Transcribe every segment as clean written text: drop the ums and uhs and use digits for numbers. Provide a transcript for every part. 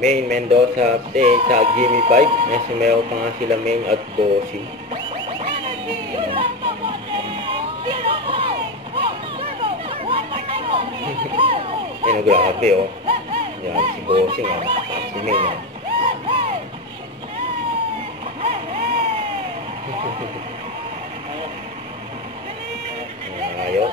Main Mendoza update sa Jimmy 5. May sumayaw pa nga sila Main at Bossy. Yan, grabe oh. Yan, si Bossy nga. Si Main nga. Ayos.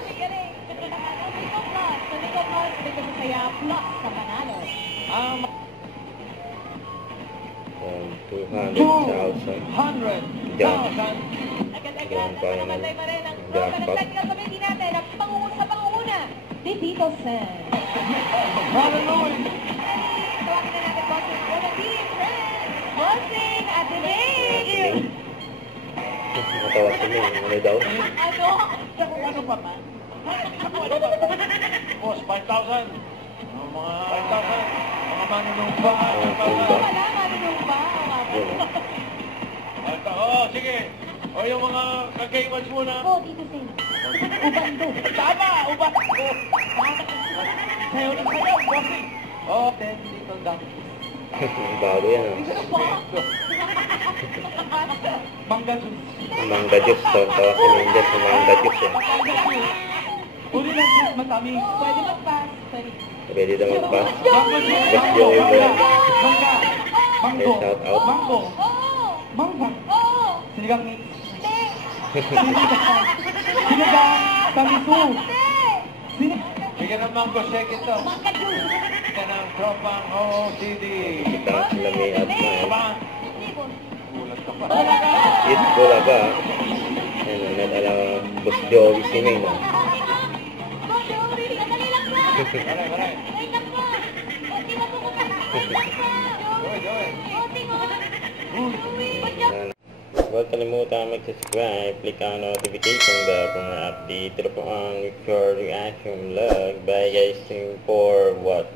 200,000. Yan pa yan ang jackpot. Sa pangunguna, Tito Sen. Tawagin na natin bossing. Una team, friends. Bossing, at the name. Natawa si Main. Ano daw? Ano pa man? Boss, 5,000. Mga 5,000. Mga manunumpa. Wala, manunumpa. Oo, sige. O yung mga kagaymans muna. Oo, Tito Sen. Ubando. Tama, ubando. Sayo ng sayo, bossing. Oh, 10 little donkeys. Bago yan oh. Mangga juice. Mangga juice to. Tawa si Main dyan sa mangga juice eh. Uli lang juice, matamis. Pwede mag-pass. Pwede daw mag-pass. Mangga juice. Ba't yung Mangga. Okay, Mango. shout out. Mango. Oo. Mango. Oo. Sinigang mix. Hindi. Sinigang tamisu. Hindi. Bigyan ng mango shake ito. Mangga juice. Bigyan ng tropang OCD. Kita sila Main at Main. Aba, Hindi, boss. ulat ka pa. It Bulaga. Ayun, nadala Boss Joey si Main oh. Boss, Joey, madali lang po. Baray, baray. Wait lang po. Konti na po kung wait lang po. Joy, Joy. Konti mo. Yan. Huwag kalimutan mag-subscribe, click ang notification bell para update. Ito po ang your reaction vlog. Bye guys, for what?